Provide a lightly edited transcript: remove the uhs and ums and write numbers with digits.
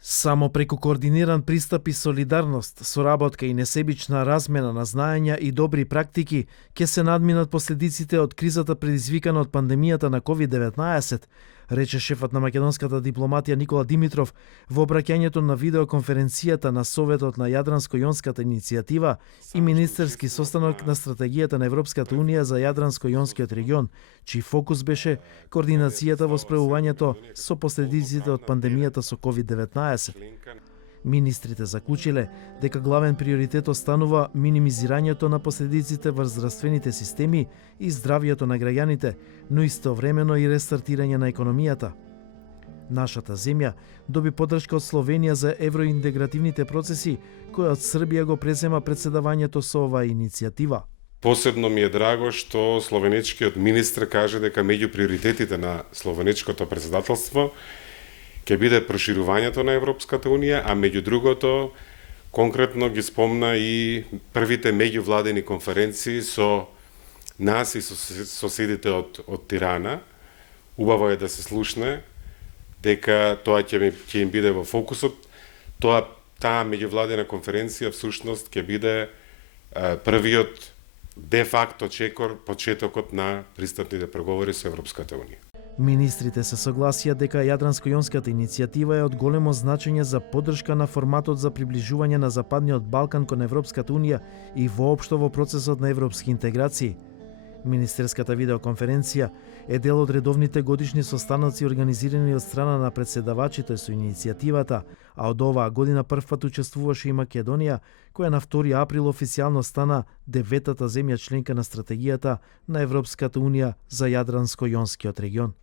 Само преку координиран пристап и солидарност, соработка и несебична размена на знаења и добри практики ќе се надминат последиците од кризата предизвикана од пандемијата на COVID-19, рече шефот на македонската дипломатија Никола Димитров во обраќањето на видеоконференцијата на Советот на Јадранско-јонската иницијатива и министерски состанок на стратегијата на Европската унија за Јадранско-јонскиот регион, чиј фокус беше координацијата во справувањето со последиците од пандемијата со COVID-19. Министрите заклучиле дека главен приоритет останува минимизирањето на последиците врз здравствените системи и здравјето на граѓаните, но истовремено и рестартирање на економијата. Нашата земја доби поддршка од Словенија за евроинтегративните процеси, која од Србија го презема претседавањето со оваа иницијатива. Посебно ми е драго што словенечкиот министр каже дека меѓу приоритетите на словенечкото претседателство ќе биде проширувањето на Европската унија, а меѓу другото конкретно ги спомна и првите меѓувладени конференции со нас и со соседите од Тирана. Убаво е да се слушне дека тоа ќе им биде во фокусот. Таа меѓувладена конференција всушност ќе биде првиот де факто почетокот на пристапните преговори со Европската унија. Министрите се согласија дека Јадранско-јонската иницијатива е од големо значење за поддршка на форматот за приближување на Западниот Балкан кон Европската унија и воопшто во процесот на европски интеграции. Министерската видеоконференција е дел од редовните годишни состаноци организирани од страна на претседавачите со иницијативата, а од оваа година првпат учествуваше и Македонија, која на 2 април официјално стана 9-та земја членка на стратегијата на Европската унија за Јадранско-јонскиот регион.